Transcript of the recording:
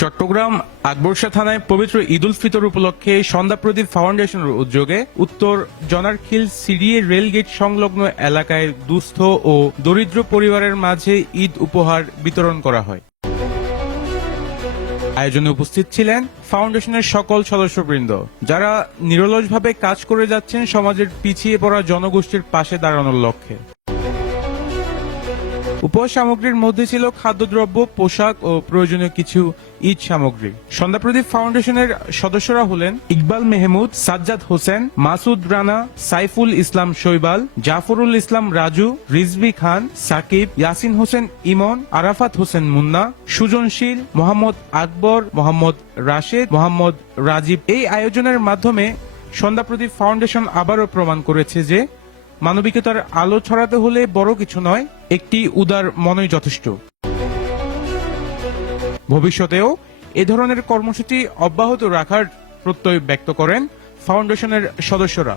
চট্টগ্রাম আকবরশা থানায় পবিত্র ঈদ উল ফিতর উপলক্ষে সন্ধ্যা প্রদীপ ফাউন্ডেশনের উদ্যোগে উত্তর জনারখিল সিডিএ রেলগেট সংলগ্ন এলাকায় দুস্থ ও দরিদ্র পরিবারের মাঝে ঈদ উপহার বিতরণ করা হয়। আয়োজনে উপস্থিত ছিলেন ফাউন্ডেশনের সকল সদস্যবৃন্দ, যারা নিরলসভাবে কাজ করে যাচ্ছেন সমাজের পিছিয়ে পড়া জনগোষ্ঠীর পাশে দাঁড়ানোর লক্ষ্যে। উপহার সামগ্রীর মধ্যে ছিল খাদ্যদ্রব্য, পোশাক ও প্রয়োজনীয় কিছু ঈদ সামগ্রী। সন্ধ্যাপ্রদীপ ফাউন্ডেশনের সদস্যরা হলেন ইকবাল মেহমুদ, সাজ্জাদ হোসেন, মাসুদ রানা, সাইফুল ইসলাম শৈবাল, জাফরুল ইসলাম রাজু, রিজভি খান, সাকিব, ইয়াসিন হোসেন ইমন, আরাফাত হোসেন মুন্না সুজনশীল মোহাম্মদ আকবর, মোহাম্মদ রাশেদ, মোহাম্মদ রাজীব। এই আয়োজনের মাধ্যমে সন্ধ্যাপ্রদীপ ফাউন্ডেশন আবারও প্রমাণ করেছে যে মানবিকতার আলো ছড়াতে হলে বড় কিছু নয় একটি উদার মনই যথেষ্ট। ভবিষ্যতেও এ ধরনের কর্মসূচি অব্যাহত রাখার প্রত্যয় ব্যক্ত করেন ফাউন্ডেশনের সদস্যরা।